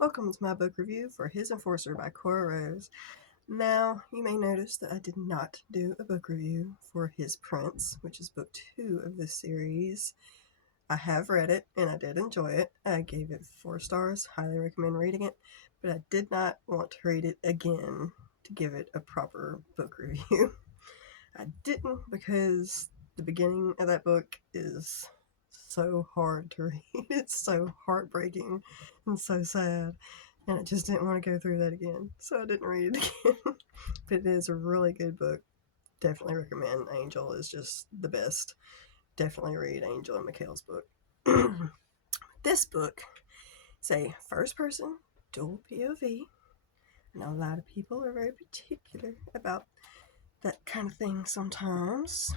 Welcome to my book review for His Enforcer by Cora Rose. Now, you may notice that I did not do a book review for His Prince, which is book 2 of this series. I have read it and I did enjoy it. I gave it 4 stars, highly recommend reading it, but I did not want to read it again to give it a proper book review. I didn't because the beginning of that book is so hard to read. It's so heartbreaking and so sad. And I just didn't want to go through that again. So I didn't read it again. But it is a really good book. Definitely recommend. Angel is just the best. Definitely read Angel and Mikhail's book. This book is a first person, dual POV. I know a lot of people are very particular about that kind of thing sometimes.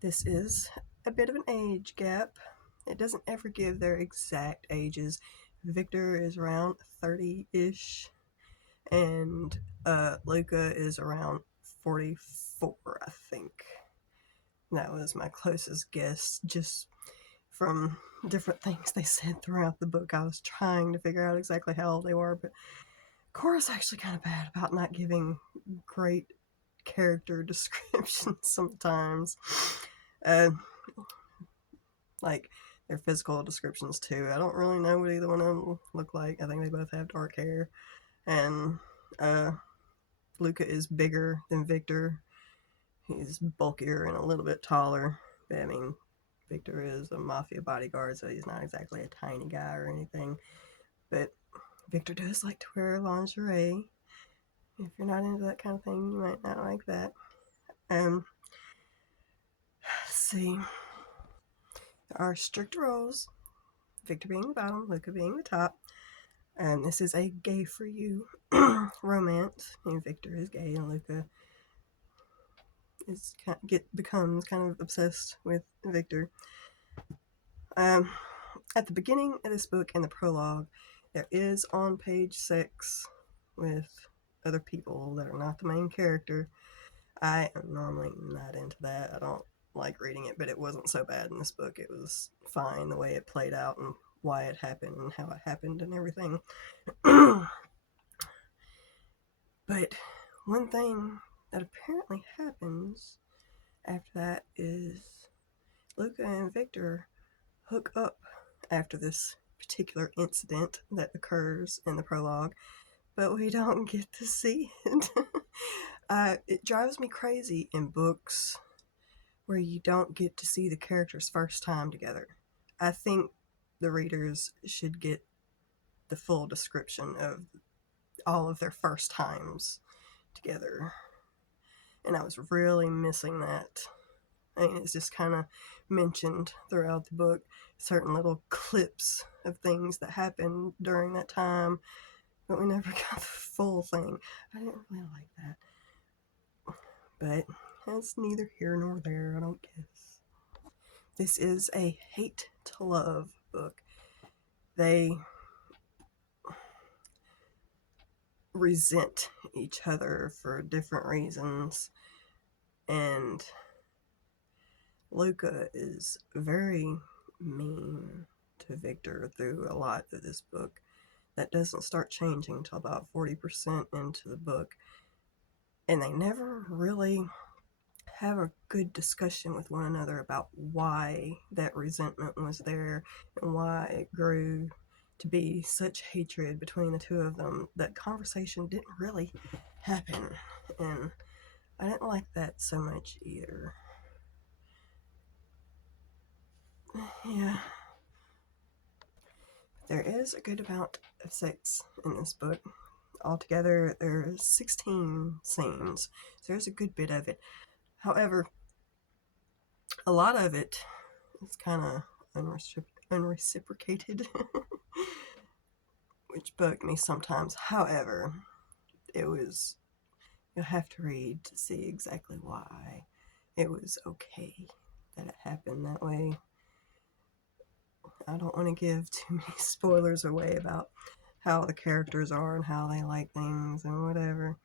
This is a bit of an age gap. It doesn't ever give their exact ages. Victor is around 30-ish, and Luca is around 44, I think. That was my closest guess, just from different things they said throughout the book. I was trying to figure out exactly how old they were, but Cora's actually kind of bad about not giving great character descriptions sometimes. Like their physical descriptions too. I don't really know what either one of them look like. I think they both have dark hair, and Luca is bigger than Victor. He's bulkier and a little bit taller. But, I mean, Victor is a mafia bodyguard, so he's not exactly a tiny guy or anything. But Victor does like to wear lingerie. If you're not into that kind of thing, you might not like that. Let's see. There are strict rules. Victor being the bottom, Luca being the top. And this is a gay for you romance. And Victor is gay, and Luca becomes kind of obsessed with Victor. At the beginning of this book, in the prologue, there is on page 6 with other people that are not the main character. I am normally not into that. I don't like reading it, but it wasn't so bad in this book. It was fine the way it played out and why it happened and how it happened and everything. But one thing that apparently happens after that is Luca and Victor hook up after this particular incident that occurs in the prologue, but we don't get to see it. It drives me crazy in books where you don't get to see the characters' first time together. I think the readers should get the full description of all of their first times together. And I was really missing that. I mean, it's just kind of mentioned throughout the book, certain little clips of things that happened during that time, but we never got the full thing. I didn't really like that. But that's neither here nor there, I don't guess. This is a hate to love book. They resent each other for different reasons, and Luca is very mean to Victor through a lot of this book. That doesn't start changing until about 40% into the book, and they never really have a good discussion with one another about why that resentment was there and why it grew to be such hatred between the two of them. That conversation didn't really happen, and I didn't like that so much either. Yeah. There is a good amount of sex in this book. Altogether, there's 16 scenes, so there's a good bit of it. However, a lot of it is kind of unreciprocated, which bugged me sometimes. However, you'll have to read to see exactly why it was okay that it happened that way. I don't want to give too many spoilers away about how the characters are and how they like things and whatever.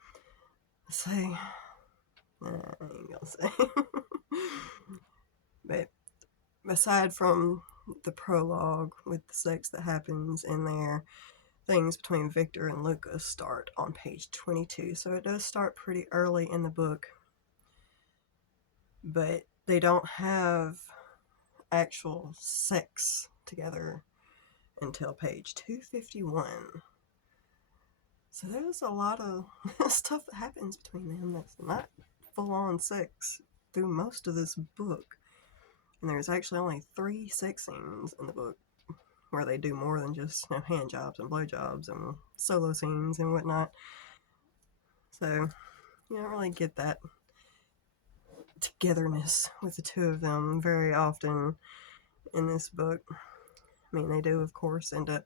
I ain't gonna say. But aside from the prologue with the sex that happens in there, things between Victor and Lucas start on page 22. So it does start pretty early in the book, but they don't have actual sex together until page 251. So there's a lot of stuff that happens between them that's not full-on sex through most of this book. And there's actually only 3 sex scenes in the book where they do more than just hand jobs and blow jobs and solo scenes and whatnot. So you don't really get that togetherness with the two of them very often in this book. I mean, they do, of course, end up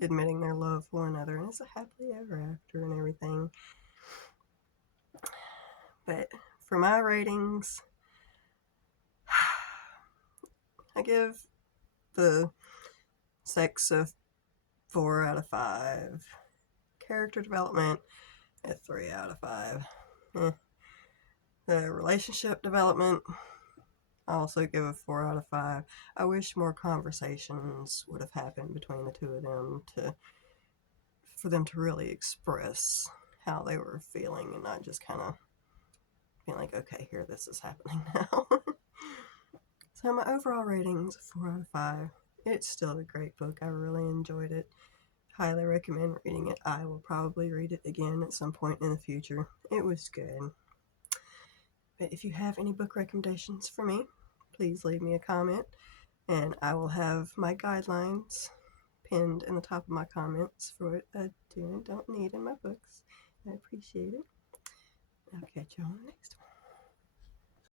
admitting their love for one another, and it's a happily ever after and everything. But for my ratings, I give the sex a 4 out of 5. Character development a 3 out of 5. The relationship development, I also give a 4 out of 5. I wish more conversations would have happened between the two of them for them to really express how they were feeling and not just kind of being like, okay, here, this is happening now. So my overall rating is a 4 out of 5. It's still a great book. I really enjoyed it. Highly recommend reading it. I will probably read it again at some point in the future. It was good. But if you have any book recommendations for me, please leave me a comment, and I will have my guidelines pinned in the top of my comments for what I do and don't need in my books. I appreciate it. I'll catch you on the next one.